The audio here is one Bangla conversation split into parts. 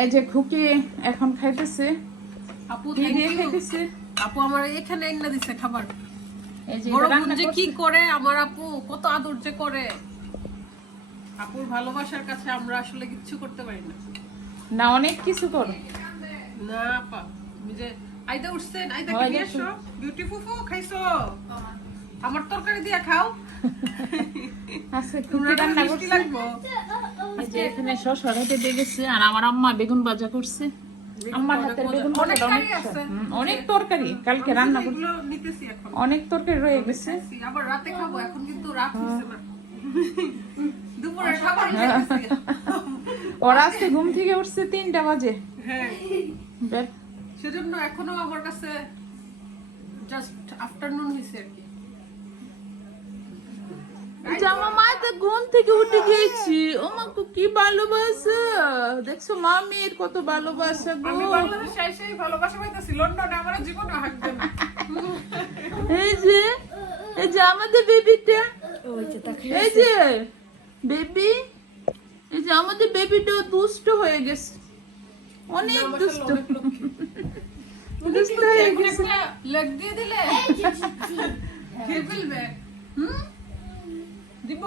এই যে খুকি এখন খাইতেছে। আপু খাইতেছে? আপু আমার এখানে এনে দিছে খাবার। এই যে বড় যে কি করে আমার আপু? কত আদর যে করে। আপুর ভালোবাসার কাছে আমরা আসলে কিচ্ছু করতে পারি না। না অনেক কিছু করো। না আপা আমি যে আইদা উঠছেন। আইদা কি দেখো। আসো। বিউটিফুল খাইছো? আমার তরকারি দিয়া খাও। আজকে তোমরা রান্না করছে। লাগবো। এখানে শশা হেঁটে দিয়ে গেছে আর আমার আম্মা বেগুন ভাজা করছে। আমার হাতের বেগুন ভাজাটা অনেক তরকারি। কালকে রান্না করছে। অনেক তরকারি রয়ে গেছে। আবার রাতে খাব এখন কিন্তু রাত হচ্ছে না দুপুরে খাবার ওরা আজকে ঘুম থেকে উঠছে তিনটা বাজে। হ্যাঁ। সেজন্য এখনও আমার কাছে জাস্ট আফটারনুন হয়েছে আর কি। ঘুম থেকে উঠে গেছি ও মা কি ভালোবাসা। দেখছ মামির কত ভালোবাসা গো। আমি বাংলাদেশে এসেই ভালোবাসা পাইতেছি লন্ডনে আমার জীবনে না। এই যে এই যে আমাদের বেবিটা। এই যে বেবি। এই যে আমাদের বেবিটা দুষ্ট হয়ে গেছে। অনেক দুষ্ট। দুষ্ট হয়ে গেছে। লেগ দিয়ে দিলে খেয়ে ফেলবে। হুম? দিব।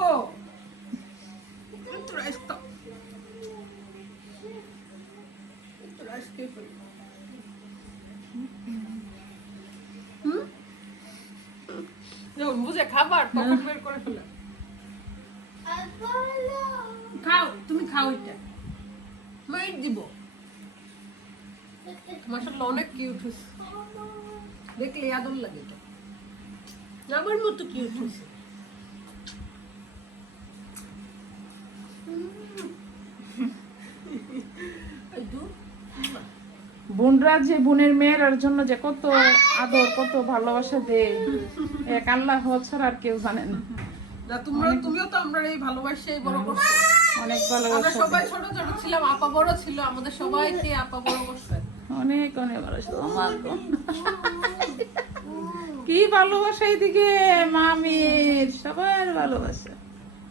একটু rice হুম? যখন বুঝে খাবার তখন বের করে ফেলে। খাও তুমি খাও এটা। মাইট দিব। অনেক কিউট হয়েছে। দেখলে আদর লাগে এটা। আমার মতো কিউট হয়েছে। বোনরা যে বোনের মেয়ের জন্য যে কত আদর কত ভালোবাসা দেয় এক আল্লাহ ছাড়া আর কেউ জানে না। না তোমরা তুমিও তো আমরা এই ভালোবাসাই বড় করছ। অনেক আমরা ভালোবাসা সবাই ছোট ছোট ছিলাম আপা বড় ছিল আমাদের সবাইকে আপা বড় করছে। অনেক অনেক ভালোবাসা আমার গো। কি ভালোবাসা এদিকে মামির সবার ভালোবাসা।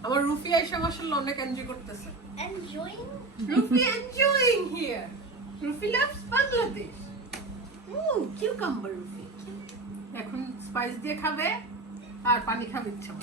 আমার রুফি আইসা মাসাল্লাহ অনেক এনজয় করতেছে। Enjoying? Rufi enjoying here Rufi loves Bangladesh O cucumber রুফি। এখন স্পাইস দিয়ে খাবে আর পানি খাবে ইচ্ছা।